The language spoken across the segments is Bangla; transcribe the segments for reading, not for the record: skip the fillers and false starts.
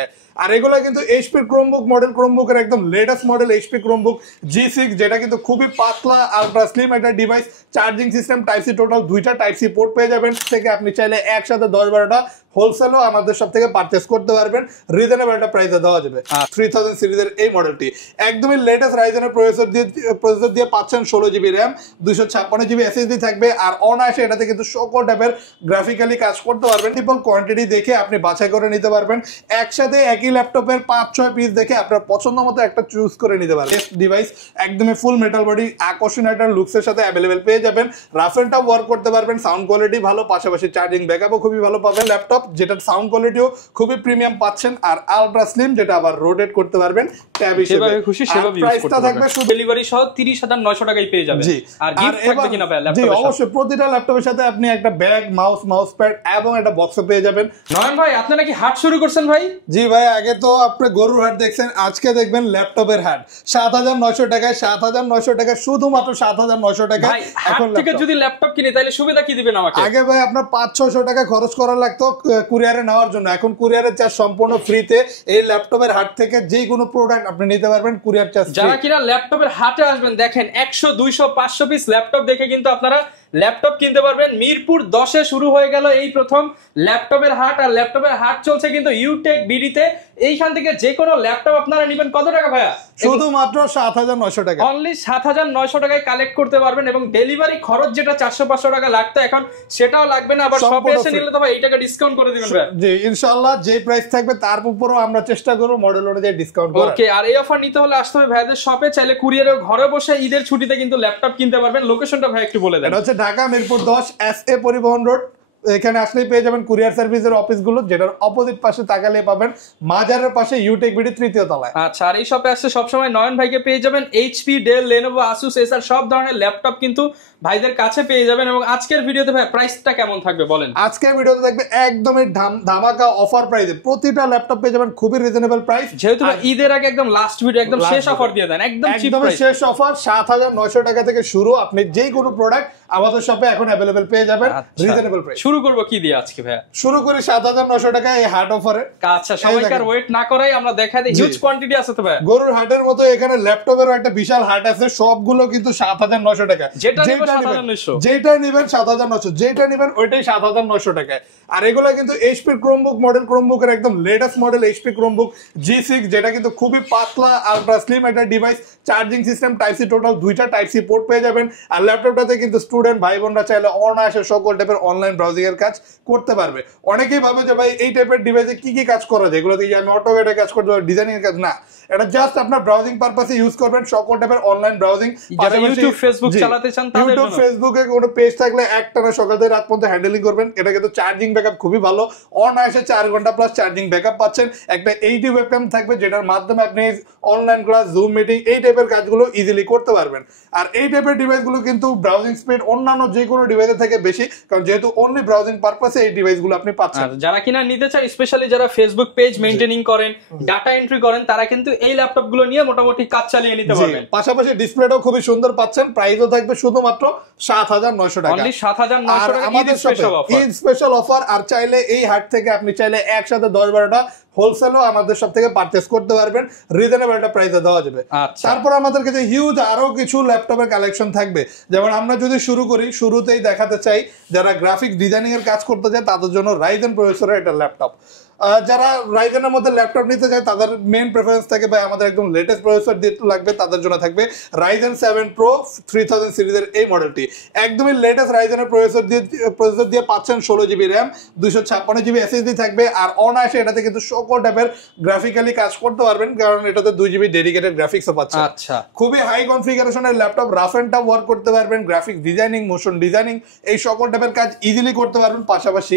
টাকায়। আর এগুলো কিন্তু এইচপি ক্রোমবুক মডেল, ক্রোমবুকের একদম latest model HP Chromebook G6, যেটা কিন্তু খুবই পাতলা আলট্রা স্লিম একটা device. Charging system type C, total 2টা টাইপ সি পোর্ট পেয়ে যাবেন। থেকে আপনি চাইলে একসাথে 10-12টা হোলসেলও আমাদের সব থেকে পারচেস করতে পারবেন, রিজনেবল একটা প্রাইসে দেওয়া যাবে। 3000 সিরিজের এই মডেলটি একদমই লেটেস্ট রাইজেনের প্রসেসর দিয়ে পাচ্ছেন। 16 জিবি র্যাম, 256 জিবি এসএসডি থাকবে। আর অনায়াসে এটাতে কিন্তু সকল টাইপের গ্রাফিক্যালি কাজ করতে পারবেন। ট্রিপল কোয়ান্টিটি দেখে আপনি বাছাই করে নিতে পারবেন। একসাথে একই ল্যাপটপের 5-6 পিস দেখে আপনার পছন্দ মতো একটা চুজ করে নিতে পারবেন। ডিভাইস একদমই ফুল মেটাল বডি, আকর্ষণীয় একটা লুকসের সাথে অ্যাভেলেবেল পেয়ে যাবেন। রাফ এন্ড টাফ ওয়ার্ক করতে পারবেন, সাউন্ড কোয়ালিটি ভালো, পাশাপাশি চার্জিং ব্যাকআপও খুবই ভালো পাবেন। ল্যাপটপ যেটার সাউন্ড কোয়ালিটিও খুবই প্রিমিয়াম পাচ্ছেন, আর আলট্রা স্লিম যেটা আবার রোটেট করতে পারবেন ট্যাব হিসেবে। খুশি সেভাবে ইউজ করতে পারবেন। থাকবে শুধু ডেলিভারি সহ 30900 টাকায় পেয়ে যাবেন। জি, আর গিফট থাকবে কিনা ভাই ল্যাপটপের সাথে? জি অবশ্যই, প্রতিটা ল্যাপটপের সাথে আপনি একটা ব্যাগ, মাউস প্যাড এবং একটা বক্সও পেয়ে যাবেন। নয়ন ভাই, আপনি নাকি হাট শুরু করছেন ভাই? জি ভাই, আগে তো আপনি গরুর হাট দেখছেন, আজকে দেখবেন ল্যাপটপের হাট। 7900 টাকায়, 7900 টাকা, শুধুমাত্র 7900 টাকায়। এখন থেকে যদি ল্যাপটপ কিনি তাহলে সুবিধা কি দিবেন আমাকে? আগে ভাই আপনার 500-600 টাকা খরচ করা লাগতো কুরিয়ারে নেওয়ার জন্য, এখন কুরিয়ারের চার্জ সম্পূর্ণ ফ্রিতে। এই ল্যাপটপের হাট থেকে যে কোনো প্রোডাক্ট আপনি নিতে পারবেন কুরিয়ার চার্জ। যারা কিনা ল্যাপটপের হাটে আসবেন, দেখেন 100, 200, 500 পিস ল্যাপটপ দেখে কিন্তু আপনারা ল্যাপটপ কিনতে পারবেন। মিরপুর 10-এ শুরু হয়ে গেল এই প্রথম ল্যাপটপের হাট। আর ল্যাপটপের হাট চলছে কিন্তু ইউটেক বিডিতে। এইখান থেকে যে কোনো ল্যাপটপ আপনারা নেবেন কত টাকা ভাইয়া? শুধুমাত্র 7900 টাকা। অনলি 7900 টাকায় কালেক্ট করতে পারবেন। এবং ডেলিভারি খরচ যেটা 400-500 টাকা লাগতো, এখন সেটাও লাগবে না। আবার শপে এসে নিলে তো ভাই এই টাকা ডিসকাউন্ট করে দিবেন ভাই। জি ইনশাআল্লাহ, যে প্রাইস থাকবে তার উপরও আমরা চেষ্টা করব মডেল অনুযায়ী ডিসকাউন্ট করার। ওকে, আর এই অফার নিতে হলে আসতে হবে ভাইদের শপে। চাইলে কুরিয়ারে ঘরে বসে ঈদের ছুটিতে কিন্তু ল্যাপটপ কিনতে পারবেন। লোকেশনটা ভাই একটু বলে দেন। এটা হচ্ছে ঢাকা মিরপুর 10 SA পরিবহন রোড। এখানে আসলেই পেয়ে যাবেন কুরিয়ার সার্ভিসের অফিসগুলো, যেটার অপোজিট পাশে তাকালে পাবেন মাজারের পাশে ইউটেক বিডি 3য় তলায়। আচ্ছা, আর এই শপে আসলে সবসময় নয়ন ভাইকে পেয়ে যাবেন। এইচপি, ডেল, লেনোভো, আসুস, এসার সব ধরনের ল্যাপটপ কিন্তু ভাইদের কাছে পেয়ে যাবেন। এবং আজকের ভিডিওতে ভাই প্রাইসটা কেমন থাকবে বলেন? আজকের ভিডিওতে থাকবে একদমই ধামাকা অফার প্রাইসে। প্রতিটা ল্যাপটপ পেয়ে যাবেন খুবই রিজনেবল প্রাইস। যেহেতু ঈদের আগে একদম লাস্ট ভিডিও, একদম শেষ অফার দিয়ে দেন, একদম চিপ প্রাইস। শেষ অফার 7900 টাকা থেকে শুরু। আপনি যে কোনো প্রোডাক্ট আমাদের শপে এখন अवेलेबल পেয়ে যাবেন রিজনেবল প্রাইস। শুরু করব কি দিয়ে আজকে ভাই? শুরু করি 7900 টাকা এই হাট অফারে। আচ্ছা, সবাইকার ওয়েট না করাই আমরা দেখাই দিই। হিউজ কোয়ান্টিটি আছে তো ভাই। গরুর হাটের মতো এখানে ল্যাপটপেরও একটা বিশাল হাট আছে। সবগুলো কিন্তু 7900 টাকা। যেটা নেবেন 7900, যেটা নেবেন 7900, যেটা নেবেন ওইটাই 7900 টাকায়। আর এগুলো কিন্তু এইচপি ক্রোমবুক মডেল, ক্রোমবুকের একদম latest model HP Chromebook G6, যেটা কিন্তু খুবই পাতলা আলট্রা স্লিম একটা device. Charging system type C, total 2টা টাইপ সি পোর্ট পেয়ে যাবেন। আর ল্যাপটপটাতে কিন্তু স্টুডেন্ট ভাই বোনরা চাইলে অনায়াসে সকল টাইপের অনলাইন ব্রাউজিং এর কাজ করতে পারবে। অনেকেই ভাবে যে ভাই এই টাইপের ডিভাইসে কি কি কাজ করা যায়, এগুলো দিয়ে আমি অটোকেটে কাজ করতে পারবো, ডিজাইনিং এর কাজ না। এটা জাস্ট আপনার ব্রাউজিং পারপাসে ইউজ করবেন, সকল টাইপের অনলাইন ব্রাউজিং। ইউটিউব, ফেসবুক চালাতে চান তাদের জন্য, ইউটিউব, ফেসবুকে কোনো পেজ থাকলে একটানা সকাল থেকে রাত পর্যন্ত হ্যান্ডেলিং করবেন। এটা কিন্তু চার্জিং ব্যাকআপ খুবই ভালো, অনায়াসে 4 ঘন্টা প্লাস চার্জিং ব্যাকআপ পাচ্ছেন। একটা 80 ওয়েবক্যাম থাকবে, যেটার মাধ্যমে আপনি অনলাইন ক্লাস, জুম মিটিং এই টাইপের কাজগুলো ইজিলি করতে পারবেন। আর এই টাইপের ডিভাইসগুলো কিন্তু ব্রাউজিং স্পিড অন্যান্য যে কোনো ডিভাইসের থেকে বেশি, কারণ যেহেতু অনলি ব্রাউজিং পারপাসে এই ডিভাইসগুলো আপনি পাচ্ছেন। যারা কিনা নিতে চায়, স্পেশালি যারা ফেসবুক পেজ মেইনটেনিং করেন, ডাটা এন্ট্রি করেন, তারা কিন্তু এই ল্যাপটপগুলো নিয়ে মোটামুটি কাজ চালিয়ে নিতে পারবেন। পাশাপাশি ডিসপ্লেটাও খুবই সুন্দর পাচ্ছেন। প্রাইসও থাকবে শুধুমাত্র 7900 টাকা। অনলি 7900 টাকা আমাদের স্পেশাল অফার। আর চাইলে এই হাট থেকে আপনি চাইলে একসাথে 10-12টা হোলসেলও আমাদের সব থেকে পারচেস করতে পারবেন, রিজনেবল একটা প্রাইসে দেওয়া যাবে। তারপর আমাদের কাছে হিউজ আরো কিছু ল্যাপটপের কালেকশন থাকবে। যেমন আমরা যদি শুরু করি, শুরুতেই দেখাতে চাই যারা গ্রাফিক ডিজাইনিং এর কাজ করতে চায় তাদের জন্য রাইজেন প্রসেসরের একটা ল্যাপটপ। যারা রাইজেনের মধ্যে ল্যাপটপ নিতে চায় তাদের মেইন প্রেফারেন্স থাকে ভাই আমাদের একদম লেটেস্ট প্রসেসর দিয়ে লাগবে, তাদের জন্য থাকবে রাইজেন 7 Pro 3000 সিরিজের এই মডেলটি। একদমই লেটেস্ট রাইজেনের প্রসেসর দিয়ে পাচ্ছেন। 16 জিবি র্যাম, 256 জিবি এসএসডি থাকবে। আর অনায়াসে এটাতে কিন্তু সকল টাইপের গ্রাফিক্যালি কাজ করতে পারবেন, কারণ এটাতে 2 জিবি ডেডিকেটেড গ্রাফিক্সও পাচ্ছেন। আচ্ছা, খুবই হাই কনফিগারেশনের laptop, rough and tough work করতে পারবেন, গ্রাফিক ডিজাইনিং, মোশন ডিজাইনিং এই সকল টাইপের কাজ ইজিলি করতে পারবেন। পাশাপাশি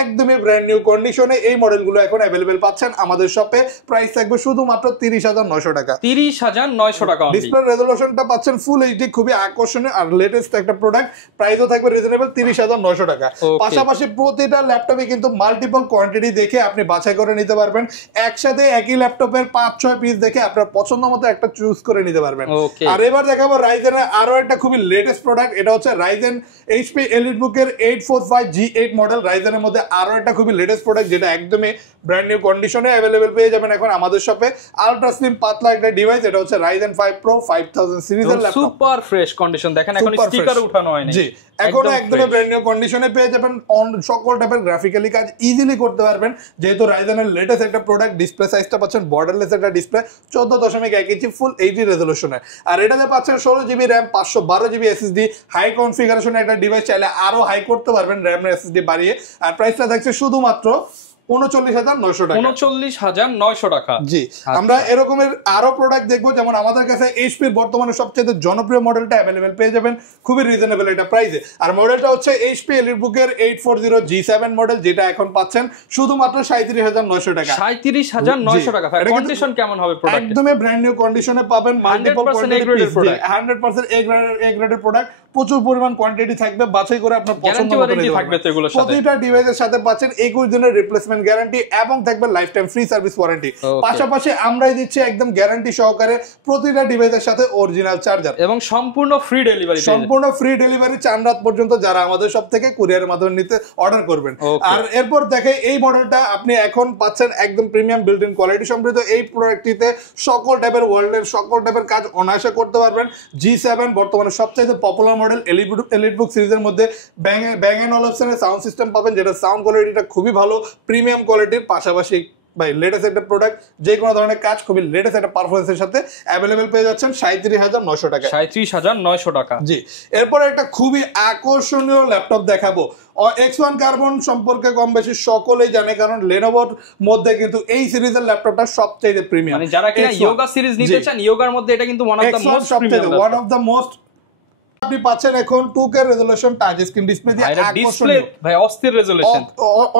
একদমই ব্র্যান্ড নিউ কন্ডিশনে এই মডেলগুলো এখন अवेलेबल পাচ্ছেন আমাদের শপে। প্রাইস থাকবে শুধুমাত্র 30900 টাকা। 30900 টাকা। ডিসপ্লে রেজোলিউশনটা পাচ্ছেন ফুল এইচডি, খুবই আকর্ষণীয় আর লেটেস্ট একটা প্রোডাক্ট। প্রাইসও থাকবে রিজনেবল 30900 টাকা। পাশাপাশি প্রতিটা ল্যাপটপে কিন্তু মাল্টিপল কোয়ান্টিটি দেখে আপনি বাছাই করে নিতে পারবেন। একসাথে একই ল্যাপটপের 5-6 পিস দেখে আপনার পছন্দ মতো একটা চুজ করে নিতে পারবেন। আর এবার দেখাবো রাইজেনের আরো একটা খুবই লেটেস্ট প্রোডাক্ট। এটা হচ্ছে রাইজেন এইচপি এলিটবুকের 845 G8 মডেল। রাইজেনের মধ্যে আরো একটা খুবই লেটেস্ট প্রোডাক্ট, যেটা একদমই একদমই ব্র্যান্ড নিউ কন্ডিশনে অ্যাভেলেবেল পেয়ে যাবেন এখন আমাদের শপে। আলট্রা স্লিম পাতলা একটা ডিভাইস, এটা হচ্ছে Ryzen 5 Pro 5000 সিরিজের ল্যাপটপ, সুপার ফ্রেশ কন্ডিশন, দেখেন এখন স্টিকার উঠানো হয়নি। জি, এখন একদমই ব্র্যান্ড নিউ কন্ডিশনে পেয়ে যাবেন। সকল টাইপের গ্রাফিক্যালি কাজ ইজিলি করতে পারবেন, যেহেতু রাইজেনের লেটেস্ট একটা প্রোডাক্ট। ডিসপ্লে সাইজটা পাচ্ছেন বর্ডারলেস একটা ডিসপ্লে, 14.1 ইঞ্চি ফুল এইচডি রেজোলিউশনে। আর এটাতে পাচ্ছেন 16GB RAM, 512GB SSD, high কনফিগারেশনে একটা ডিভাইস, চাইলে আরো হাই করতে পারবেন র্যাম এসএসডি বাড়িয়ে। আর প্রাইসটা থাকছে শুধুমাত্র 39,900 টাকা। 39,900 টাকা। জি, আমরা এরকমের আরো প্রোডাক্ট দেখবো, যেমন আমাদের কাছে এইচপির বর্তমানে সবচেয়ে জনপ্রিয় মডেলটা অ্যাভেলেবেল পেয়ে যাবেন খুবই রিজনেবল এটা প্রাইসে। আর মডেলটা হচ্ছে এইচপি এলিটবুকের 840 G7 মডেল, যেটা এখন পাচ্ছেন শুধুমাত্র 37,900 টাকা। 37,900 টাকা। কন্ডিশন কেমন হবে প্রোডাক্ট? একদমই ব্র্যান্ড নিউ কন্ডিশনে পাবেন, মাল্টিপল কোয়ান্টিটি প্রোডাক্ট, 100% এ গ্রেডের প্রোডাক্ট, প্রচুর পরিমাণ কোয়ান্টিটি থাকবে, বাছাই করে আপনার পছন্দ মতো নিতে পারবেন। প্রতিটা ডিভাইসের সাথে পাচ্ছেন 21 দিনের রিপ্লেসমেন্ট গ্যারান্টি এবং থাকবে life time free service warranty. পাশাপাশি আমরাই দিচ্ছি একদম গ্যারান্টি সহকারে প্রতিটা ডিভাইসের সাথে অরিজিনাল চার্জার এবং সম্পূর্ণ ফ্রি ডেলিভারি। সম্পূর্ণ ফ্রি ডেলিভারি চান রাত পর্যন্ত যারা আমাদের সব থেকে কুরিয়ারের মাধ্যমে নিতে অর্ডার করবেন। আর এরপর দেখে এই মডেলটা আপনি এখন পাচ্ছেন একদম প্রিমিয়াম বিল্ট ইন কোয়ালিটি সমৃদ্ধ। এই প্রোডাক্টটিতে সকল টাইপের ওয়ার্ল্ডের সকল টাইপের কাজ অনায়াসে করতে পারবেন। G7 বর্তমানে সবচেয়ে পপুলার মডেল, এলিটবুক সিরিজের মধ্যে ব্যাং এন্ড অলপশনের সাউন্ড সিস্টেম পাবেন, যেটা সাউন্ড কোয়ালিটিটা খুবই ভালো, প্রিমিয়াম কোয়ালিটির। পাশাপাশি ভাই লেটেস্ট একটা প্রোডাক্ট, যে কোনো ধরনের কাজ খুবই লেটেস্ট একটা পারফরমেন্সের সাথে অ্যাভেলেবেল পেয়ে যাচ্ছেন 37,900 টাকা। 37,900 টাকা। জি, এরপর একটা খুবই আকর্ষণীয় ল্যাপটপ দেখাবো। X1 কার্বন সম্পর্কে কম বেশি সকলেই জানে, কারণ লেনোভোর মধ্যে কিন্তু এই সিরিজের ল্যাপটপটা সবচেয়ে প্রিমিয়াম। মানে যারা কিনা ইয়োগা সিরিজ নিতে চান, ইয়োগার মধ্যে এটা কিন্তু ওয়ান অফ দ্য মোস্ট আপনি পাচ্ছেন এখন 2K resolution touch screen display দিয়ে, ডিসপ্লে ভাই অস্থির রেজোলিউশন,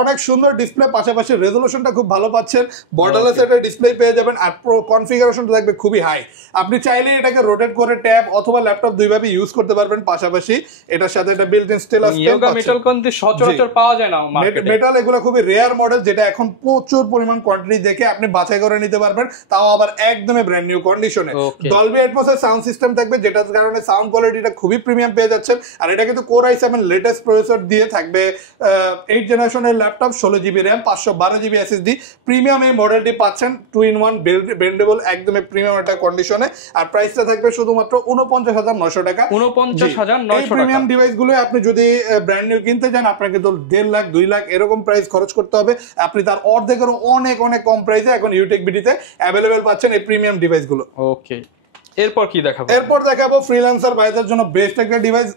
অনেক সুন্দর ডিসপ্লে, পাশাপাশি রেজোলিউশনটা খুব ভালো পাচ্ছেন, বর্ডারলেস একটা ডিসপ্লে পেয়ে যাবেন। আর কনফিগারেশনটা থাকবে খুবই হাই, আপনি চাইলে এটাকে রোটেট করে ট্যাব অথবা ল্যাপটপ দুইভাবে ইউজ করতে পারবেন। পাশাপাশি এটার সাথে একটা বিল্ট ইন স্টেলাস পেন পাচ্ছেন। মেটাল কিন্তু সচরাচর পাওয়া যায় না মার্কেটে, মেটাল এগুলো খুবই রেয়ার মডেল, যেটা এখন প্রচুর পরিমাণ কোয়ান্টিটি দেখে আপনি বাছাই করে নিতে পারবেন, তাও আবার একদমই ব্র্যান্ড নিউ কন্ডিশনে। ডলবি অ্যাটমসের সাউন্ড সিস্টেম থাকবে, যেটার কারণে সাউন্ড কোয়ালিটিটা খুবই প্রিমিয়াম পেয়ে যাচ্ছে। আর এটা কিন্তু Core i7 লেটেস্ট প্রসেসর দিয়ে থাকবে, 8 জেনারেশনের laptop, 16GB RAM, 512GB SSD. Premium এই মডেলটি পাচ্ছেন 2-in-1 বেন্ডেবল, একদমই প্রিমিয়াম একটা কন্ডিশনে। আর প্রাইসটা থাকবে শুধুমাত্র 49,900 টাকা। 49,900 এই প্রিমিয়াম ডিভাইসগুলো আপনি যদি ব্র্যান্ড নিউ কিনতে চান, আপনাকে তো 1.5 লাখ 2 লাখ এরকম প্রাইস খরচ করতে হবে। আপনি তার অর্ধেকেরও অনেক অনেক কম প্রাইসে এখন ইউটেক বিডিতে অ্যাভেলেবেল পাচ্ছেন এই প্রিমিয়াম ডিভাইসগুলো। ওকে, এরপর কি দেখাবো? এরপর দেখাবো ফ্রিল্যান্সার ভাইদের জন্য বেস্ট একটা ডিভাইস।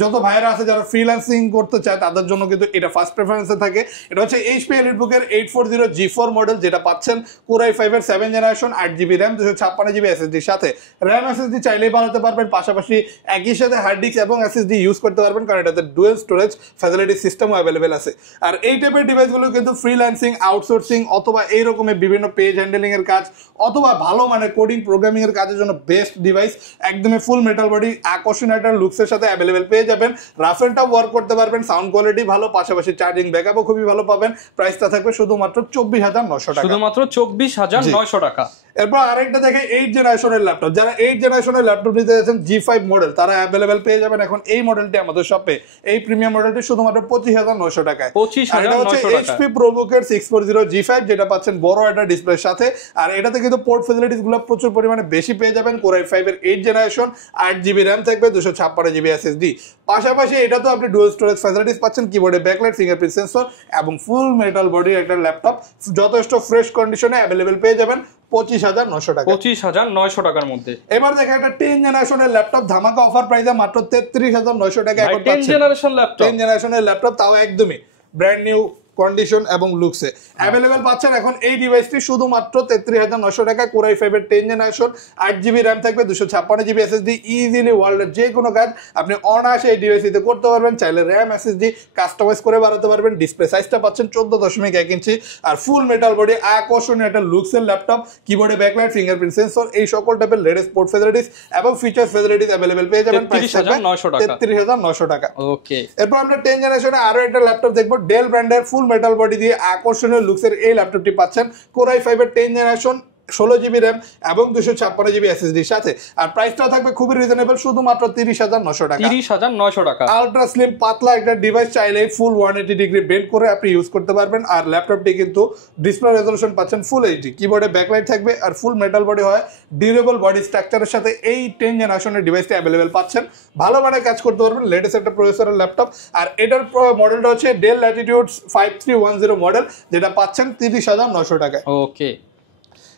যত ভাইরা আছে যারা ফ্রিল্যান্সিং করতে চায় তাদের জন্য কিন্তু এটা ফার্স্ট প্রেফারেন্সে থাকে। এটা হচ্ছে এইচপি এলিটবুকের 840 G4 মডেল, যেটা পাচ্ছেন Core i5 এর 7 generation, 8GB RAM, 256GB SSD সাথে র্যাম এসএসডি চাইলেই বানাতে পারবেন। পাশাপাশি একই সাথে হার্ড ডিস্ক এবং এসএসডি ইউজ করতে পারবেন, কারণ এটাতে ডুয়েল স্টোরেজ ফ্যাসিলিটি সিস্টেমও অ্যাভেলেবেল আছে। আর এই টাইপের ডিভাইসগুলো কিন্তু ফ্রিল্যান্সিং, আউটসোর্সিং অথবা এই রকমের বিভিন্ন পেজ হ্যান্ডেলিং এর কাজ অথবা ভালো মানের কোডিং প্রোগ্রামিং এর কাজের জন্য বেস্ট ডিভাইস। একদমই ফুল মেটাল বডি, আকর্ষণীয় একটা লুকসের সাথে অ্যাভেলেবেল পেয়ে যাবেন। রাফেলটা ওয়ার্ক করতে পারবেন, সাউন্ড কোয়ালিটি ভালো, পাশাপাশি চার্জিং ব্যাকআপও খুবই ভালো পাবেন। প্রাইসটা থাকবে শুধুমাত্র 24,900 টাকা। শুধুমাত্র 24,900 টাকা। এরপর আরেকটা দেখে 8 জেনারেশনের ল্যাপটপ, যারা 8 জেনারেশনের ল্যাপটপ নিতে যাচ্ছেন G5 মডেল, তারা অ্যাভেলেবেল পেয়ে যাবেন এখন এই মডেলটি আমাদের শপে। এই প্রিমিয়াম মডেলটি শুধুমাত্র 25,900 টাকায়। 25,900 টাকা। HP ProBook-এর 640 G5, যেটা পাচ্ছেন বড় একটা ডিসপ্লের সাথে। আর এটাতে কিন্তু পোর্ট ফ্যাসিলিটিস গুলো প্রচুর পরিমাণে বেশি পেয়ে যাবেন। Core i5 এর 8 জেনারেশন, 8GB র্যাম থাকবে, 256GB এসএসডি। পাশাপাশি এটা তো আপনি ডুয়াল স্টোরেজ ফ্যাসিলিটিস পাচ্ছেন, কিবোর্ডে ব্যাকলাইট, ফিঙ্গারপ্রিন্ট সেন্সর এবং ফুল মেটাল বডি একটা ল্যাপটপ, যথেষ্ট ফ্রেশ কন্ডিশনে অ্যাভেলেবেল পেয়ে যাবেন 25,900 টাকা। 25,900 টাকার মধ্যে। এবার দেখেন একটা 10 জেনারেশনের ল্যাপটপ ধামাকা অফার প্রাইসে মাত্র 33,900 টাকা এখন পাচ্ছেন। 10 জেনারেশন ল্যাপটপ, 10 জেনারেশনের ল্যাপটপ, তাও একদমই ব্র্যান্ড নিউ কন্ডিশন এবং লুকসে অ্যাভেলেবেল পাচ্ছেন এখন এই ডিভাইসটি শুধুমাত্র 33,900 টাকা। Core i5 এর 10 জেনারেশন, 8GB র্যাম থাকবে, 256GB এসএসডি। ইজিলি ওয়ার্ল্ডের যে কোনো কাজ আপনি অনায়াসে এই ডিভাইসটিতে করতে পারবেন। চাইলে র্যাম এসএসডি কাস্টমাইজ করে বাড়াতে পারবেন। ডিসপ্লে সাইজটা পাচ্ছেন 14.1 ইঞ্চি আর ফুল মেটাল বডি, আকর্ষণীয় একটা লুকসের ল্যাপটপ, কিবোর্ডে ব্যাকলাইট, ফিঙ্গারপ্রিন্ট সেন্সর, এই সকল টাইপের লেটেস্ট পোর্ট ফ্যাসিলিটিস এবং ফিচার ফ্যাসিলিটিস অ্যাভেলেবেল পেয়ে যাবেন 33,900 টাকা। ওকে, এরপর আমরা 10 জেনারেশনে আরো একটা ল্যাপটপ দেখবো, ডেল ব্র্যান্ডের ফুল মেটাল বডি দিয়ে আকর্ষণীয় লুকসের এই ল্যাপটপটি পাচ্ছেন। Core i5 এর 10 জেনারেশন, 16GB র্যাম এবং 256GB SSD এর সাথে। আর প্রাইসটাও থাকবে খুবই রিজনেবল, শুধুমাত্র 30,900 টাকা। 30,900 টাকা। আলট্রা স্লিম পাতলা একটা ডিভাইস, চাইলে ফুল 180 ডিগ্রি বেন্ড করে আপনি ইউজ করতে পারবেন। আর ল্যাপটপটি কিন্তু ডিসপ্লে রেজোলিউশন পাচ্ছেন ফুল এইচডি, কিবোর্ডে ব্যাকলাইট থাকবে আর ফুল মেটাল বডি হয়, ডিউরেবল বডি স্ট্রাকচারের সাথে এই 10 জেনারেশনের ডিভাইসটি অ্যাভেলেবেল পাচ্ছেন। ভালো মানে কাজ করতে পারবেন, লেটেস্ট একটা প্রসেসরের ল্যাপটপ। আর এটার মডেলটা হচ্ছে ডেল ল্যাটিটিউড 5310 মডেল, যেটা পাচ্ছেন 30,900 টাকায়। ওকে।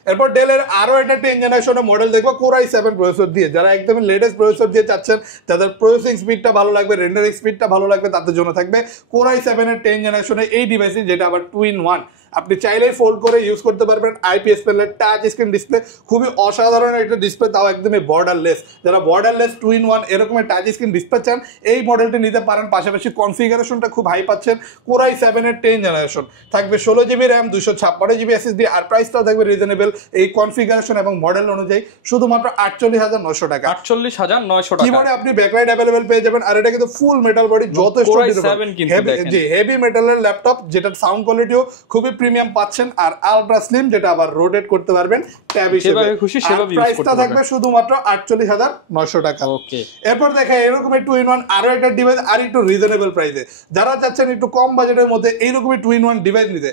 এরপর ডেলের আরো একটা 10 জেনারেশনের মডেল দেখবো Core i7 প্রসেসর দিয়ে। যারা একদমই লেটেস্ট প্রসেসর দিয়ে চাচ্ছেন, যাদের প্রসেসিং স্পিডটা ভালো লাগবে, রেন্ডারিং স্পিডটা ভালো লাগবে, তাদের জন্য থাকবে Core i7 এর 10 জেনারেশনের এই ডিভাইসটি, যেটা আবার 2-in-1। আপনি চাইলেই ফোল্ড করে ইউজ করতে পারবেন। আইপিএস প্যানেলের টাচ স্ক্রিন ডিসপ্লে, খুবই অসাধারণ একটা ডিসপ্লে, তাও একদমই বর্ডারলেস। যারা বর্ডারলেস 2-in-1 এরকমের টাচ স্ক্রিন ডিসপ্লে চান, এই মডেলটি নিতে পারেন। পাশাপাশি কনফিগারেশনটা খুব হাই পাচ্ছেন। Core i7 এর 10 জেনারেশন থাকবে 16GB র্যাম, 256GB SSD, আর প্রাইসটাও থাকবে রিজনেবল এই কনফিগারেশন এবং মডেল অনুযায়ী, শুধুমাত্র 48,900 টাকা। 48,900 টাকা। কিবোর্ডে আপনি ব্যাকলাইট অ্যাভেলেবল পেয়ে যাবেন। আর এটা কিন্তু ফুল মেটাল বডি, যথেষ্ট হেভি মেটালের ল্যাপটপ, যেটার সাউন্ড কোয়ালিটিও খুবই প্রিমিয়াম পাচ্ছেন। আর আলট্রা স্লিম, যেটা আবার রোটেট করতে পারবেন ট্যাব হিসেবে। প্রাইসটা থাকবে শুধুমাত্র 48,900 টাকা। ওকে। এরপর দেখে এরকম 2-in-1 আরো একটা ডিভাইস, আর একটু রিজনেবল প্রাইসে। যারা চাচ্ছেন একটু কম বাজেটের মধ্যে এইরকমই 2-in-1 ডিভাইস নিতে,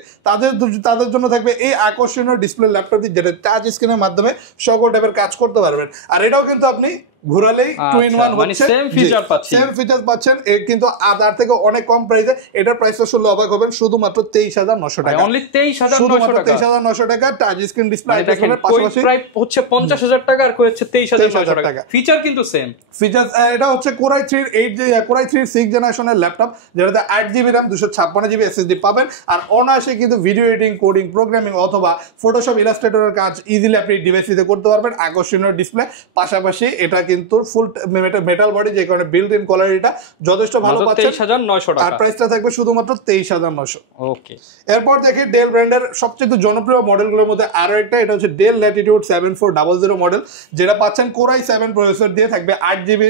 তাদের জন্য থাকবে এই আকর্ষণীয় ডিসপ্লে ল্যাপটপটি, যেটা টাচ স্ক্রিনের মাধ্যমে সকল টাইপের কাজ করতে পারবেন। আর এটাও কিন্তু আপনি ঘুরালেই 2-in-1 হচ্ছে, সেম ফিচার পাচ্ছেন, কিন্তু তার থেকে অনেক কম প্রাইসে। এটার প্রাইসটা শুনলে অবাক হবেন, শুধুমাত্র 23,900 টাকা। অনলি 23,900 টাকা। টাচ স্ক্রিন ডিসপ্লে পাশাপাশি প্রাইস হচ্ছে 50,000 টাকা, আর হচ্ছে 23,900 টাকা। ফিচার কিন্তু সেম ফিচার। এটা হচ্ছে Core i3 6 জেনারেশনের ল্যাপটপ, যেটাতে 8GB র্যাম, 256GB SSD পাবেন। আর অনায়াসে কিন্তু ভিডিও এডিটিং, কোডিং, প্রোগ্রামিং অথবা ফটোশপ, ইলাস্ট্রেটরের কাজ ইজিলি আপনি ডিভাইসটিতে করতে পারবেন। আকর্ষণীয় ডিসপ্লে, পাশাপাশি এটা কিন্তু ফুল মেটাল বডি, যে কারণে বিল্ট ইন কোয়ালিটিটা যথেষ্ট ভালো পাচ্ছেন। 23,900 টাকা। আর প্রাইসটা থাকবে শুধুমাত্র 23,900। ওকে। এরপর দেখি ডেল ব্র্যান্ডের সবচেয়ে জনপ্রিয় মডেলগুলোর মধ্যে আরো একটা, এটা হচ্ছে ডেল ল্যাটিটিউড 7400 মডেল, যেটা পাচ্ছেন Core i7 প্রসেসর দিয়ে। থাকবে 8GB,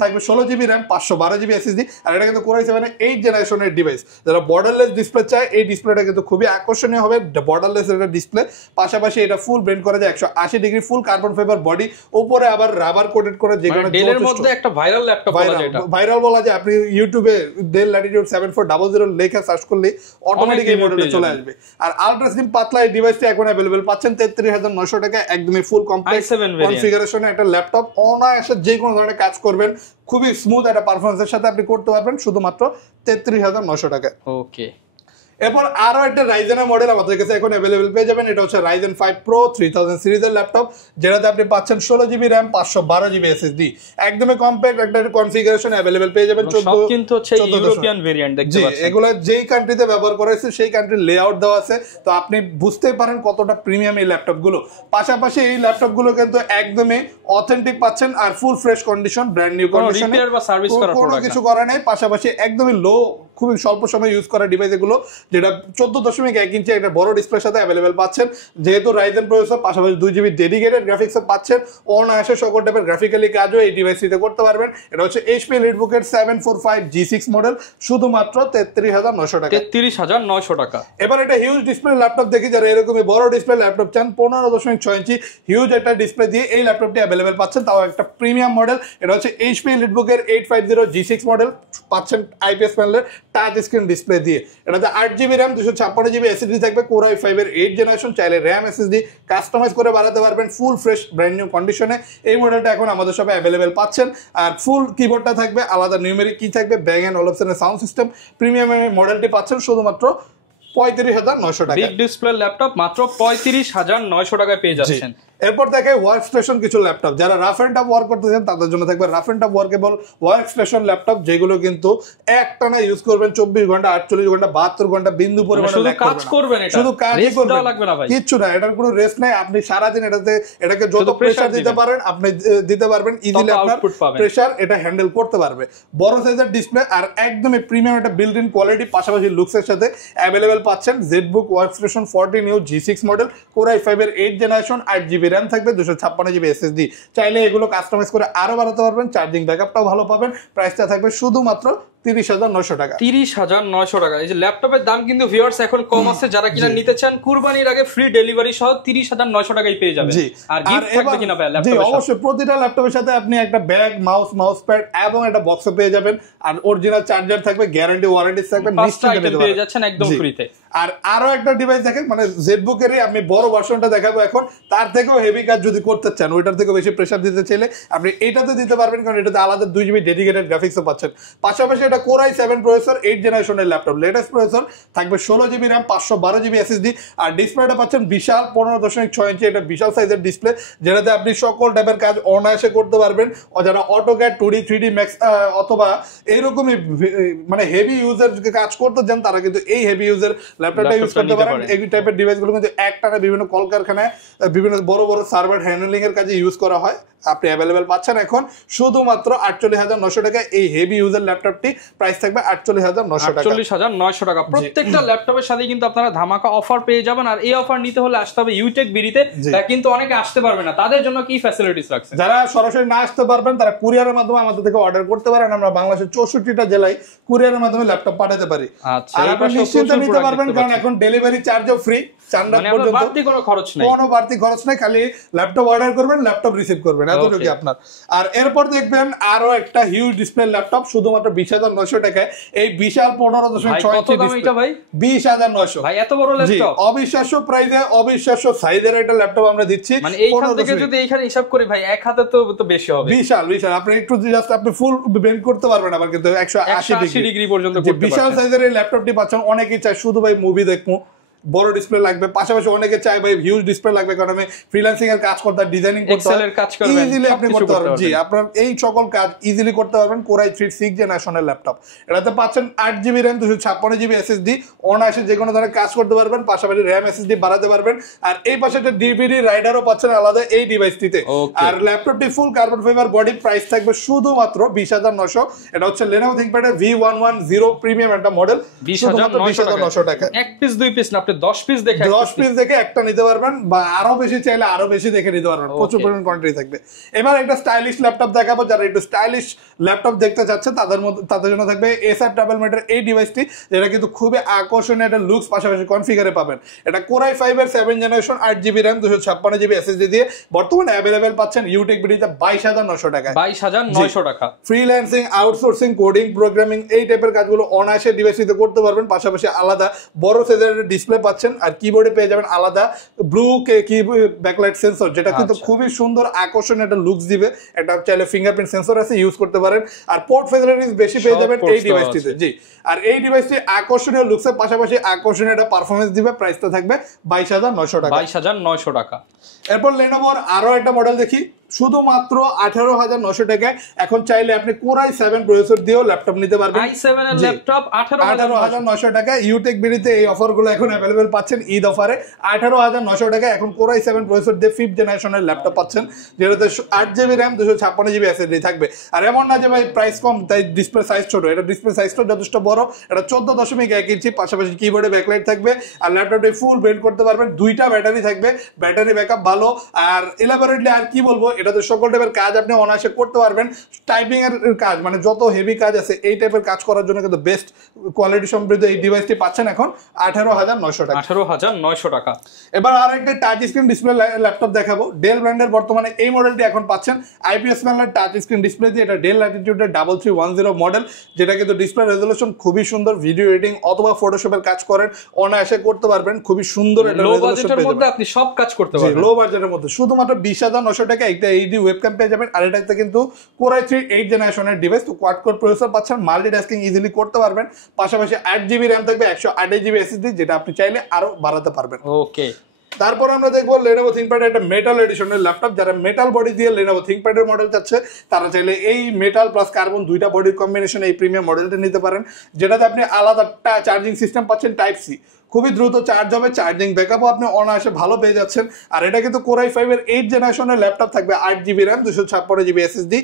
থাকবে 16GB র্যাম, 512GB SSD। আর এটা কিন্তু Core i7 এর 8 জেনারেশনের ডিভাইস। যারা বর্ডারলেস ডিসপ্লে চায়, এই ডিসপ্লেটা কিন্তু খুবই আকর্ষণীয় হবে। বর্ডারলেস একটা ডিসপ্লে, পাশাপাশি এটা ফুল বেন্ড করা যায় 180 ডিগ্রি, ফুল কার্বন ফাইবার বডি, উপরে আবার রাবার কোটেড করে, যে কারণে ডেলের মধ্যে একটা ভাইরাল ল্যাপটপ বলা যায়। এটা ভাইরাল বলা যায়। আপনি ইউটিউবে ডেল ল্যাটিটিউড 7400 লেখা সার্চ করলে অটোমেটিক এই মডেলটা চলে আসবে। আর আলট্রা স্লিম পাতলা এই ডিভাইসটি এখন অ্যাভেলেবল পাচ্ছেন 33,900 টাকা। একদমই ফুল কমপ্লিট কনফিগারেশনে একটা ল্যাপটপ, অনায়াসে যে কোনো ধরনের কাজ করবেন, খুবই স্মুথ একটা পারফরমেন্সের সাথে আপনি করতে পারবেন, শুধুমাত্র 33,900 টাকা। ওকে। এরপর আরো একটা রাইজেনের মডেল আমাদের কাছে এখন অ্যাভেলেবল পেয়ে যাবেন। এটা হচ্ছে Ryzen 5 Pro 3000 সিরিজের ল্যাপটপ, যেটাতে আপনি পাচ্ছেন 16GB র্যাম, 512GB SSD, একদমই কম্প্যাক্ট একটা কনফিগারেশন অ্যাভেলেবল পেয়ে যাবেন। 14 কিন্তু হচ্ছে ইউরোপিয়ান ভেরিয়েন্ট দেখতে পাচ্ছেন। এগুলো যেই কান্ট্রিতে ব্যবহার করা হয়েছে সেই কান্ট্রির লেআউট দেওয়া আছে, তো আপনি বুঝতেই পারেন কতটা প্রিমিয়াম এই ল্যাপটপগুলো। পাশাপাশি এই ল্যাপটপগুলো কিন্তু একদমই অথেন্টিক পাচ্ছেন, আর full fresh condition, brand new কন্ডিশনে, কোনো কিছু করা নেই। পাশাপাশি একদমই লো, খুবই স্বল্প সময় ইউজ করা ডিভাইস এগুলো, যেটা 14.1 ইঞ্চি একটা বড় ডিসপ্লের সাথে অ্যাভেলেবেল পাচ্ছেন। যেহেতু রাইজেন প্রসেসর, পাশাপাশি 2GB ডেডিকেটেড গ্রাফিক্স পাচ্ছেন, অনায়াসে সকল টাইপের গ্রাফিক্যালি কাজও এই ডিভাইসটিতে করতে পারবেন। এটা হচ্ছে HP লিটবুকের 745 G6 মডেল, শুধুমাত্র 33,900 টাকা। 33,900 টাকা। এবার এটা হিউজ ডিসপ্লে ল্যাপটপ দেখি, যারা এরকমই বড় ডিসপ্লে ল্যাপটপ চান, 15.6 ইঞ্চি হিউজ একটা ডিসপ্লে দিয়ে এই ল্যাপটপটি অ্যাভেলেবেল পাচ্ছেন, তাও একটা প্রিমিয়াম মডেল। এটা হচ্ছে HP লিটবুকের 850 G6 মডেল, পাচ্ছেন IPS প্যানেলের টাচ স্ক্রিন ডিসপ্লে দিয়ে। এটাতে 8GB র্যাম, 256GB SSD থাকবে, Core i5 এর 8 জেনারেশন। চাইলে র্যাম SSD কাস্টমাইজ করে বাড়াতে পারবেন, ফুল ফ্রেশ ব্র্যান্ড নিউ কন্ডিশনে এই মডেলটা এখন আমাদের সবাই অ্যাভেলেবেল পাচ্ছেন। আর ফুল কিবোর্ডটা থাকবে, আলাদা নিউমেরিক কি থাকবে, ব্যাং এন্ড অলপসনের সাউন্ড সিস্টেম, প্রিমিয়াম মডেলটি পাচ্ছেন শুধুমাত্র 35,900 টাকা। বিগ ডিসপ্লে ল্যাপটপ মাত্র 35,900 টাকায় পেয়ে যাচ্ছেন। এরপর দেখে ওয়ার্ক স্টেশন কিছু ল্যাপটপ, যারা রাফ এন্ড টাফ ওয়ার্ক করতে চান তাদের জন্য থাকবে rough and tough workable work station laptop, যেগুলো কিন্তু একটানা ইউজ করবেন 24 ঘন্টা, 48 ঘন্টা, 72 ঘন্টা, বিন্দু পরিমাণে কাজ করবেন। এটা শুধু কাজই করবেন, লাগবে না ভাই, কিচ্ছু না, এটার কোনো রেস্ট নাই। আপনি সারাদিন এটাকে যত প্রেসার দিতে পারেন আপনি দিতে পারবেন, ইজিলি আপনার প্রেসার এটা হ্যান্ডেল করতে পারবে। বড় সাইজের ডিসপ্লে আর একদমই প্রিমিয়াম একটা বিল্ট ইন কোয়ালিটি, পাশাপাশি লুকসের সাথে অ্যাভেলেবেল পাচ্ছেন ZBook workstation 40 new G6 model, Core i5 এর 8 জেনারেশন, 8GB র্যাম থাকবে, 256GB SSD। চাইলে এগুলো কাস্টমাইজ করে আরো বাড়াতে পারবেন, চার্জিং ব্যাকআপটাও ভালো পাবেন। প্রাইসটা থাকবে শুধুমাত্র 30,900 টাকা। 30,900 টাকা। এই যে ল্যাপটপের দাম কিন্তু ভিউয়ার্স এখন কম আছে, যারা কিনা নিতে চান কুরবানির আগে ফ্রি ডেলিভারি সহ 30,900 টাকায় পেয়ে যাবেন। আর গিফট থাকবে কিনা ভাই ল্যাপটপের সাথে? অবশ্যই প্রতিটা ল্যাপটপের সাথে আপনি একটা ব্যাগ, মাউস প্যাড এবং একটা বক্স পেয়ে যাবেন। আর অরিজিনাল চার্জার থাকবে, গ্যারান্টি ওয়ারেন্টি থাকবে, নিশ্চিন্তে পেয়ে যাচ্ছেন একদম ফ্রিতে। আর আরো একটা ডিভাইস দেখেন, মানে জেটবুকেরই আমি বড় ভার্সনটা দেখাবো এখন, তার থেকেও হেভি কাজ যদি করতে চান, ওইটার থেকেও বেশি প্রেসার দিতে চাইলে আপনি এটাতে দিতে পারবেন, কারণ এটাতে আলাদা 2 GB ডেডিকেটেড গ্রাফিক্সও পাচ্ছেন। পাশাপাশি এটা Core i7 প্রসেসর, 8 জেনারেশনের ল্যাপটপ, লেটেস্ট প্রসেসর, থাকবে 16 GB RAM, 512 GB SSD। আর ডিসপ্লেটা পাচ্ছেন বিশাল 15.6 ইঞ্চি, এটা বিশাল সাইজের ডিসপ্লে, যেটাতে আপনি সকল টাইপের কাজ অনায়াসে করতে পারবেন। যারা অটোক্যাড, 2D 3D ম্যাক্স অথবা এইরকমই মানে হেভি ইউজার কাজ করতে চান, তারা কিন্তু এই হেভি ইউজার ল্যাপটপটা ইউজ করতে পারেন। এই টাইপের ডিভাইসগুলো কিন্তু একটানা বিভিন্ন কলকারখানায় বিভিন্ন বড় বড় সার্ভার হ্যান্ডলিং এর কাজে ইউজ করা হয়। আপনি অ্যাভেলেবেল পাচ্ছেন এখন শুধুমাত্র 48,900 টাকা। এই হেভি ইউজার ল্যাপটপটি প্রাইস থাকবে 48,900 টাকা। 48,900 টাকা। প্রত্যেকটা ল্যাপটপের সাথে কিন্তু আপনারা ধামাকা অফার পেয়ে যাবেন। আর এই অফার নিতে হলে আসতে হবে ইউটেক বিডিতে, কিন্তু অনেকে আসতে পারবে না, তাদের জন্য কি ফ্যাসিলিটিস রাখছে? যারা সরাসরি না আসতে পারবেন তারা কুরিয়ারের মাধ্যমে আমাদের থেকে অর্ডার করতে পারেন। আমরা বাংলাদেশের 64টা জেলায় কুরিয়ারের মাধ্যমে ল্যাপটপ পাঠাতে পারি। আর আপনি নিশ্চিন্তে নিতে পারবেন, কারণ এখন ডেলিভারি চার্জও ফ্রি। কোনো বাড়তি খরচ নাই, খালি ল্যাপটপ অর্ডার করবেন, ল্যাপটপ রিসিভ করবেন, এতটুকু আপনার। আর এরপর দেখবেন আরো একটা হিউজ ডিসপ্লে ল্যাপটপ, শুধুমাত্র 20,900 টাকায়। এই বিশাল 15.6 ইঞ্চি ডিসপ্লে, 20,900 ভাই, এত বড় ল্যাপটপ, অবিশ্বাস্য প্রাইসে, অবিশ্বাস্য সাইজের একটা ল্যাপটপ আমরা দিচ্ছি। মানে এইখান থেকে যদি এইখানে হিসাব করি ভাই, এক হাতে তো বেশি হবে। বিশাল আপনি একটু জাস্ট আপনি ফুল বেন্ড করতে পারবেন, আবার কিন্তু 180 ডিগ্রি পর্যন্ত বিশাল সাইজের এই ল্যাপটপটি পাচ্ছেন। অনেকেই চায় শুধু ভাই মুভি দেখবো, বড় ডিসপ্লে লাগবে, পাশাপাশি অনেকে চায় ভাই হিউজ ডিসপ্লে লাগবে, কারণ আমি ফ্রিল্যান্সিং এর কাজ করতে, ডিজাইনিং করতে, ইজিলি আপনি করতে পারবেন। জি, আপনার এই সকল কাজ ইজিলি করতে পারবেন Core i3 6 জেনারেশনের ল্যাপটপ। এটাতে পাচ্ছেন 8 GB RAM, 256 GB SSD, অনায়াসে যে কোনো ধরনের কাজ করতে পারবেন, পাশাপাশি RAM SSD বাড়াতে পারবেন। আর এই পাশে একটা DVD রাইডারও পাচ্ছেন আলাদা এই ডিভাইসটিতে। আর ল্যাপটপটি ফুল কার্বন ফাইবার বডি, প্রাইস থাকবে শুধুমাত্র 20,900। এটা হচ্ছে Lenovo ThinkPad এর V110 প্রিমিয়াম একটা মডেল, 20,900 টাকা। এক পিস দুই পিস না, 10 পিস দেখে একটা নিতে পারবেন, বা আরো বেশি চাইলে আরো বেশি দেখে নিতে পারবেন, প্রচুর পরিমাণ কোয়ান্টিটি থাকবে। এবার একটা স্টাইলিশ ল্যাপটপ দেখাবো, যারা একটু স্টাইলিশ ল্যাপটপ দেখতে চাচ্ছে তাদের জন্য থাকবে Acer TableMate এই ডিভাইসটি, যেটা কিন্তু খুবই আকর্ষণীয় একটা লুকস, পাশাপাশি কনফিগারে পাবেন। এটা Core i5 এর 7 generation, 8 GB RAM, 256 GB SSD দিয়ে বর্তমানে অ্যাভেলেবেল পাচ্ছেন ইউটেক বিডিতে 22,900 টাকা। 22,900 টাকা। ফ্রিল্যান্সিং, আউটসোর্সিং, কোডিং, প্রোগ্রামিং এই টাইপের কাজগুলো অনায়াসে ডিভাইসটিতে করতে পারবেন। পাশাপাশি আলাদা বড় সাইজের ডিসপ্লে পাচ্ছেন, আর কিবোর্ডে পেয়ে যাবেন আলাদা ব্লু কি ব্যাকলাইট সেন্সর, যেটা কিন্তু খুবই সুন্দর আকর্ষণীয় একটা লুকস দিবে। একটা চাইলে ফিঙ্গারপ্রিন্ট সেন্সর আছে, ইউজ করতে পারেন। আর পোর্ট ফ্যাসিলিটিস বেশি পেয়ে যাবেন এই ডিভাইসটিতে। জি, আর এই ডিভাইসটি আকর্ষণীয় লুকসের পাশাপাশি আকর্ষণীয় একটা পারফরমেন্স দিবে। প্রাইসটা থাকবে 22,900 টাকা। 22,900 টাকা। এরপর Lenovoর আরো একটা মডেল দেখি, শুধুমাত্র 18,900 টাকায়। এখন চাইলে আপনি Core i7 প্রসেসর দিয়েও ল্যাপটপ নিতে পারবেন। i7 এর ল্যাপটপ 18,900 টাকা। ইউটেক বিডিতে এই অফারগুলো এখন अवेलेबल পাচ্ছেন ঈদ অফারে। 18,900 টাকা এখন Core i7 প্রসেসর দিয়ে 5th জেনারেশনের ল্যাপটপ পাচ্ছেন, যেটাতে 8 GB RAM, 256 GB SSD থাকবে। আর এমন না যে ভাই প্রাইস কম তাই ডিসপ্লে সাইজ ছোট, এটা ডিসপ্লে সাইজটা যথেষ্ট বড়। এটা 14.1 ইঞ্চি, পাশাপাশি কিবোর্ডে ব্যাকলাইট থাকবে। আর ল্যাপটপে ফুল বেল্ড করতে পারবেন, 2টা ব্যাটারি থাকবে, ব্যাটারি ব্যাকআপ ভালো। আর এলাবোরেটলি আর কি বলবো, এটাতে সকল টাইপের কাজ আপনি অনায়াসে করতে পারবেন। টাইপিং এর কাজ, মানে যত হেভি কাজ আছে এই টাইপের কাজ করার জন্য কিন্তু বেস্ট কোয়ালিটি সমৃদ্ধ এই ডিভাইসটি পাচ্ছেন এখন 18,900 টাকা। 18,900 টাকা। এবার আরেকটা টাচ স্ক্রিন ডিসপ্লে ল্যাপটপ দেখাবো। ডেল ব্র্যান্ডের বর্তমানে এই মডেলটি এখন পাচ্ছেন IPS প্যানেলের টাচ স্ক্রিন ডিসপ্লে দিয়ে। এটা ডেল ল্যাটিটিউডের 3310 মডেল, যেটা কিন্তু ডিসপ্লে রেজোলিউশন খুবই সুন্দর। ভিডিও এডিটিং অথবা ফটোশপের কাজ করেন অনায়াসে করতে পারবেন, খুবই সুন্দর একটা রেজোলিউশন পেয়ে যাবেন। আপনি সব কাজ করতে পারবেন লো বাজেটের মধ্যে। শুধুমাত্র 20,900 টাকা একটা এইচডি ওয়েবক্যাম পেয়ে যাবেন। আর এটাতে কিন্তু Core i3 8 জেনারেশনের ডিভাইস, তো কোয়াড কোর প্রসেসর পাচ্ছেন, মাল্টিটাস্কিং ইজিলি করতে পারবেন। পাশাপাশি 8 GB RAM থাকবে, 128 GB SSD, যেটা আপনি চাইলে আরো বাড়াতে পারবেন। ওকে। তারপর আমরা দেখবো Lenovo ThinkPad একটা মেটাল এডিশনের ল্যাপটপ। যারা মেটাল বডি দিয়ে Lenovo ThinkPad এর মডেল চাচ্ছে, তারা চাইলে এই মেটাল প্লাস কার্বন দুইটা বডির কম্বিনেশন এই প্রিমিয়াম মডেলটা নিতে পারেন, যেটাতে আপনি আলাদা চার্জিং সিস্টেম পাচ্ছেন টাইপ সি। খুবই দ্রুত চার্জ হবে, চার্জিং ব্যাকআপও আপনি অনায়াসে ভালো পেয়ে যাচ্ছেন। আর এটা কিন্তু Core i5 এর 8 জেনারেশনের ল্যাপটপ থাকবে, 8 GB RAM, 256 GB SSD,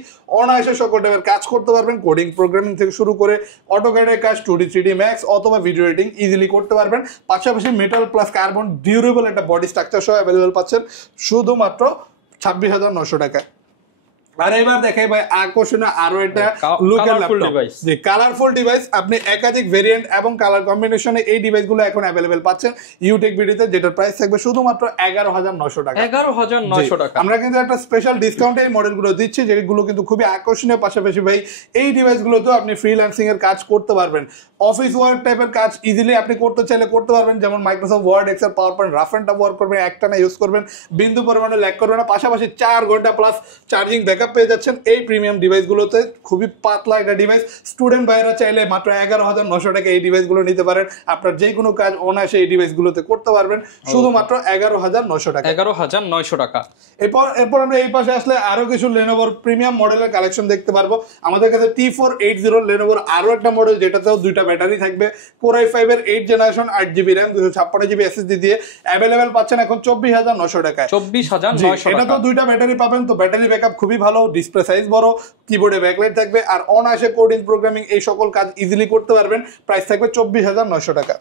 অনায়াসে সকল টাইপের কাজ করতে পারবেন। কোডিং, প্রোগ্রামিং থেকে শুরু করে অটোক্যাডের কাজ, 2D 3D ম্যাক্স অথবা ভিডিও এডিটিং ইজিলি করতে পারবেন। পাশাপাশি মেটাল প্লাস কার্বন ডিউরেবল একটা বডি স্ট্রাকচার সহ অ্যাভেলেবল পাচ্ছেন শুধুমাত্র 26,900 টাকায়। আর এবার দেখাই ভাই আকর্ষণীয় আরো একটা লুকের ল্যাপটপ, যে কালারফুল ডিভাইস। আপনি একাধিক ভেরিয়েন্ট এবং কালার কম্বিনেশনে এই ডিভাইসগুলো এখন অ্যাভেলেবেল পাচ্ছেন ইউটেক বিডিতে, যেটার প্রাইস থাকবে শুধুমাত্র 11,900 টাকা। 11,900 টাকা। আমরা কিন্তু একটা স্পেশাল ডিসকাউন্টে এই মডেলগুলো দিচ্ছি, যেগুলো কিন্তু খুবই আকর্ষণীয়। পাশাপাশি ভাই এই ডিভাইসগুলোতেও আপনি ফ্রিল্যান্সিং এর কাজ করতে পারবেন, অফিস ওয়ার্ক টাইপের কাজ ইজিলি আপনি করতে চাইলে করতে পারবেন, যেমন Microsoft Word, Excel, PowerPoint, rough and tough work করবেন, একটানা ইউজ করবেন, বিন্দু পরিমাণে ল্যাগ করবে না। পাশাপাশি 4 ঘন্টা প্লাস চার্জিং ব্যাকআপ পেয়ে যাচ্ছেন এই প্রিমিয়াম ডিভাইসগুলোতে। খুবই পাতলা একটা ডিভাইস, স্টুডেন্ট ভাইরা চাইলে মাত্র 11,900 টাকা এই ডিভাইসগুলো নিতে পারেন। আপনার যে কোনো কাজ অনায়াসে এই ডিভাইসগুলোতে করতে পারবেন শুধুমাত্র 11,900 টাকা। 11,900 টাকা। এরপর আমরা এই পাশে আসলে আরো কিছু লেনোভোর প্রিমিয়াম মডেলের কালেকশন দেখতে পারবো। আমাদের কাছে T480 লেনোভোর আরো একটা মডেল, যেটাতেও দুইটা ব্যাটারি থাকবে, Core i5 এর 8 generation 8GB RAM 256GB SSD দিয়ে অ্যাভেলেবেল পাচ্ছেন এখন 24,900 টাকায়। 24,900 এটা তো দুইটা ব্যাটারি পাবেন, তো ব্যাটারি ব্যাকআপ খুবই ভালো, ডিসপ্লে সাইজ বড়, কিবোর্ডে ব্যাকলাইট থাকবে, আর অনায়াসে কোডিং প্রোগ্রামিং এই সকল কাজ ইজিলি করতে পারবেন। প্রাইস থাকবে 24,900 টাকা।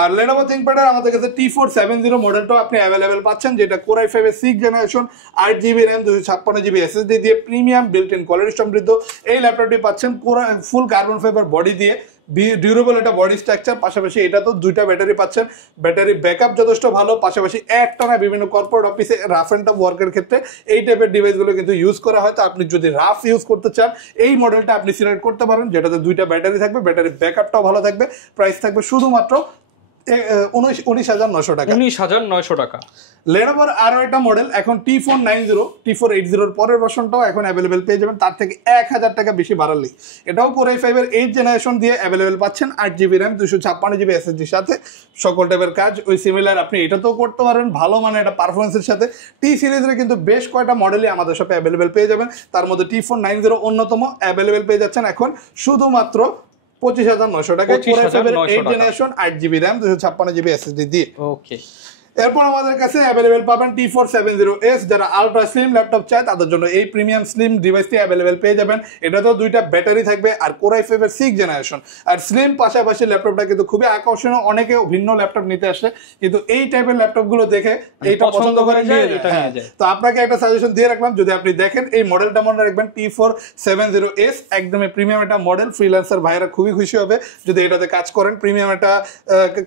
আর Lenovo ThinkPad এর আমাদের কাছে T470 মডেলটাও আপনি অ্যাভেলেবেল পাচ্ছেন, যেটা Core i5 এর 6 generation 8GB RAM 256GB SSD দিয়ে প্রিমিয়াম বিল্ট ইন কোয়ালিটি সমৃদ্ধ এই ল্যাপটপটি পাচ্ছেন ফুল কার্বন ফাইবার বডি দিয়ে, ডিউরেবল একটা বডি স্ট্রাকচার। পাশাপাশি এটা তো দুইটা ব্যাটারি পাচ্ছেন, ব্যাটারি ব্যাকআপ যথেষ্ট ভালো। পাশাপাশি একটানা বিভিন্ন কর্পোরেট অফিসে রাফ এন্ড টাফ ওয়ার্কের ক্ষেত্রে এই টাইপের ডিভাইসগুলো কিন্তু ইউজ করা হয়। তো আপনি যদি রাফ ইউজ করতে চান এই মডেলটা আপনি সিলেক্ট করতে পারেন, যেটাতে দুইটা ব্যাটারি থাকবে, ব্যাটারি ব্যাকআপটাও ভালো থাকবে। প্রাইস থাকবে শুধুমাত্র 19,900 টাকা। 19,900 টাকা। লেনোভোর আরো একটা মডেল এখন T480 এর পরের ভার্সনটাও এখন অ্যাভেলেবেল পেয়ে যাবেন, তার থেকে 1000 টাকা বেশি বাড়ালেই। এটাও Core i5 এর 8 জেনারেশন দিয়ে অ্যাভেলেবেল পাচ্ছেন 8GB RAM 256GB SSD এর সাথে। সকল টাইপের কাজ ওই সিমিলার আপনি এটাতেও করতে পারেন ভালো মানে এটা পারফরমেন্সের সাথে। টি সিরিজের কিন্তু বেশ কয়টা মডেলই আমাদের শপে অ্যাভেলেবেল পেয়ে যাবেন, তার মধ্যে T490 অন্যতম অ্যাভেলেবেল পেয়ে যাচ্ছেন এখন শুধুমাত্র 25,900 টাকায় Core i5 এর 8 generation 8GB RAM 256GB SSD দিয়ে। ওকে। এরপর আমাদের কাছে অ্যাভেলেবেল পাবেন T470S, যারা আলট্রা স্লিম ল্যাপটপ চায় তাদের জন্য এই প্রিমিয়াম স্লিম ডিভাইসটি অ্যাভেলেবেল পেয়ে যাবেন। এটাতেও দুইটা ব্যাটারি থাকবে আর Core i5 এর 6 জেনারেশন আর স্লিম। পাশাপাশি ল্যাপটপটা কিন্তু খুবই আকর্ষণীয়, অনেকে ভিন্ন ল্যাপটপ নিতে আসে কিন্তু এই টাইপের ল্যাপটপগুলো দেখে এইটা পছন্দ করে নিয়ে যায়। তো আপনাকে একটা সাজেশন দিয়ে রাখলাম, যদি আপনি দেখেন এই মডেলটা মনে রাখবেন T470S, একদমই প্রিমিয়াম একটা মডেল। ফ্রিল্যান্সার ভাইরা খুবই খুশি হবে যদি এটাতে কাজ করেন। প্রিমিয়াম একটা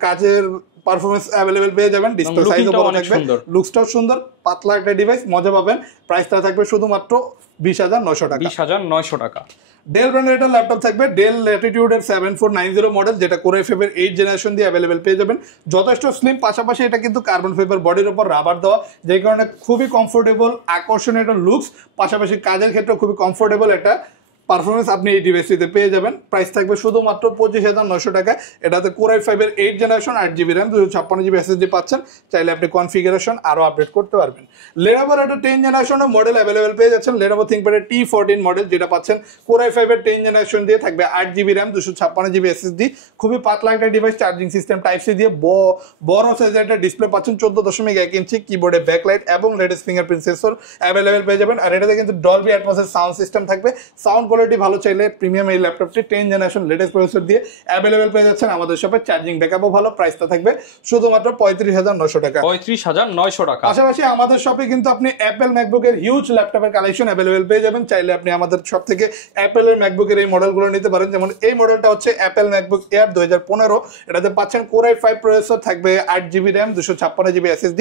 কাজের পারফরম্যান্স অ্যাভেলেবেল পেয়ে যাবেন, ডিসপ্লে সাইজও বড় থাকবে, লুকসটাও সুন্দর, পাতলা একটা ডিভাইস, মজা পাবেন। প্রাইসটা থাকবে শুধুমাত্র 20,900 টাকা। 20,900 টাকা। ডেল ব্র্যান্ডের একটা ল্যাপটপ থাকবে, ডেল ল্যাটিটিউড এর 7490 মডেল, যেটা Core i5 এর 8 জেনারেশন দিয়ে অ্যাভেলেবেল পেয়ে যাবেন। যথেষ্ট স্লিম, পাশাপাশি এটা কিন্তু কার্বন ফাইবার বডির উপর রাবার দেওয়া, যে কারণে খুবই কমফোর্টেবল, আকর্ষণীয় একটা লুকস, পাশাপাশি কাজের ক্ষেত্রে খুবই কমফোর্টেবল একটা পারফরমেন্স আপনি এই ডিভাইসটিতে পেয়ে যাবেন। প্রাইস থাকবে শুধুমাত্র 25,900 টাকা। এটাতে Core i5 এর 8 generation 8GB RAM 256GB SSD পাচ্ছেন, চাইলে আপনি কনফিগারেশন আরো আপডেট করতে পারবেন। Lenovo এর একটা 10 জেনারেশনের মডেল অ্যাভেলেবেল পেয়ে যাচ্ছেন, Lenovo ThinkPad এর T14 মডেল, যেটা পাচ্ছেন Core i5 এর 10 জেনারেশন দিয়ে, থাকবে 8GB RAM 256GB SSD, খুবই পাতলা একটা device, charging system type C দিয়ে, বড় সাইজের একটা ডিসপ্লে পাচ্ছেন 14.1 ইঞ্চি, কিবোর্ডে ব্যাকলাইট এবং লেটেস্ট ফিঙ্গারপ্রিন্ট সেন্সর অ্যাভেলেবেল পেয়ে যাবেন। আর এটাতে কিন্তু ডলবি অ্যাটমসের সাউন্ড সিস্টেম থাকবে, সাউন্ড কোয়ালিটি ভালো চাইলে প্রিমিয়াম এই ল্যাপটপটি 10 জেনারেশন লেটেস্ট প্রসেসর দিয়ে অ্যাভেলেবেল পেয়ে যাচ্ছেন আমাদের শপে। চার্জিং ব্যাকআপও ভালো, প্রাইসটা থাকবে শুধুমাত্র 35,900 টাকা। 35,900 টাকা। পাশাপাশি আমাদের শপে কিন্তু আপনি অ্যাপেল ম্যাকবুকের হিউজ ল্যাপটপের কালেকশন অ্যাভেলেবেল পেয়ে যাবেন, চাইলে আপনি আমাদের শপ থেকে অ্যাপেলের ম্যাকবুকের এই মডেলগুলো নিতে পারেন। যেমন এই মডেলটা হচ্ছে অ্যাপেল ম্যাকবুক এয়ার 2015, এটাতে পাচ্ছেন Core i5 প্রসেসর, থাকবে 8GB RAM 256GB SSD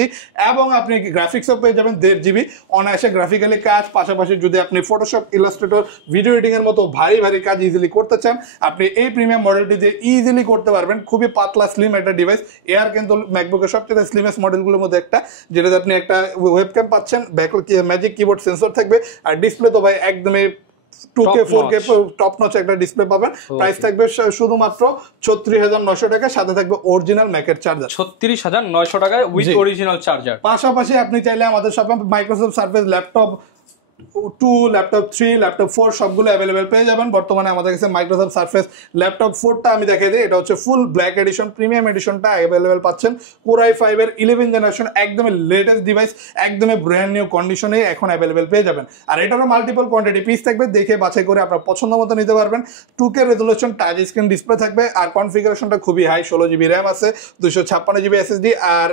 এবং আপনি গ্রাফিক্সও পেয়ে যাবেন 1.5GB, অনায়াসে গ্রাফিক্যালি কাজ। পাশাপাশি যদি আপনি ফটোশপ, ইলাস্ট্রেটর, ভিডিও এডিটিং এর মতো ভারী কাজ ইজিলি করতে চান, আপনি এই প্রিমিয়াম মডেলটি দিয়ে ইজিলি করতে পারবেন। খুবই পাতলা স্লিম একটা ডিভাইস। এয়ার কিন্তু ম্যাকবুকের সবচেয়ে স্লিমেস্ট মডেলগুলোর মধ্যে একটা, যেটাতে আপনি একটা ওয়েবক্যাম পাচ্ছেন, ম্যাজিক কিবোর্ড সেন্সর থাকবে, আর ডিসপ্লে তো ভাই একদমই 2K 4K টপ নচ একটা ডিসপ্লে পাবেন। প্রাইস থাকবে শুধুমাত্র 36,900 টাকা, সাথে থাকবে অরিজিনাল ম্যাকের চার্জার 36,900 টাকায় উইথ অরিজিনাল চার্জার। পাশাপাশি আপনি চাইলে আমাদের শপে Microsoft surface laptop 2, laptop 3, laptop 4 সবগুলো অ্যাভেলেবেল পেয়ে যাবেন। বর্তমানে আমাদের কাছে মাইক্রোসফট সার্ফেস ল্যাপটপ 4টা আমি দেখাই দিই, এটা হচ্ছে ফুল ব্ল্যাক এডিশন, প্রিমিয়াম এডিশনটা অ্যাভেলেবেল পাচ্ছেন। Core i5 এর 11 জেনারেশন, একদমই লেটেস্ট ডিভাইস, একদমই ব্র্যান্ড নিউ কন্ডিশনে এখন অ্যাভেলেবেল পেয়ে যাবেন। আর এটারও মাল্টিপল কোয়ান্টিটি পিস থাকবে, দেখে বাছাই করে আপনার পছন্দ মতো নিতে পারবেন। 2K resolution touch screen display থাকবে, আর কনফিগারেশনটা খুবই হাই, 16GB RAM আছে, 256GB SSD, আর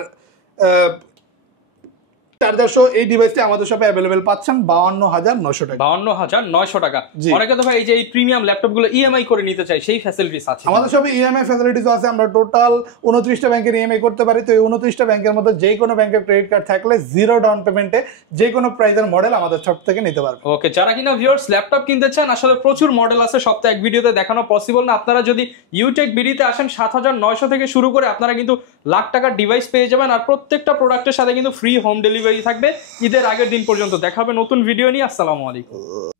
চার্জার সহ এই ডিভাইসটি আমাদের শপে অ্যাভেলেবেল পাচ্ছেন 52,900 টাকা। 52,900 টাকা। অনেকে তো ভাই এই যে এই প্রিমিয়াম ল্যাপটপ গুলো ইএমআই করে নিতে চাই, সেই ফ্যাসিলিটিস আছে আমাদের শপে? ইএমআই ফ্যাসিলিটিস আছে। আমরা টোটাল 29টা ব্যাংকের ইএমআই করতে পারি। তো এই 29টা ব্যাংকের মধ্যে যে কোনো ব্যাংকের ক্রেডিট কার্ড থাকলে জিরো ডাউন পেমেন্টে যে কোনো প্রাইসের মডেল আমাদের শপ থেকে নিতে পারবে। ওকে, যারা কিনা ভিউয়ার্স ল্যাপটপ কিনতে চান, আসলে প্রচুর মডেল আছে, সব তো এক ভিডিওতে দেখানো পসিবল না। আপনারা যদি ইউটেক বিডিতে আসেন 7,900 থেকে শুরু করে আপনারা কিন্তু লাখ টাকার ডিভাইস পেয়ে যাবেন, আর প্রত্যেকটা প্রোডাক্টের সাথে কিন্তু ফ্রি হোম ডেলিভারি থাকবে ঈদের আগের দিন পর্যন্ত। দেখা হবে নতুন ভিডিও নিয়ে। আসসালামু আলাইকুম।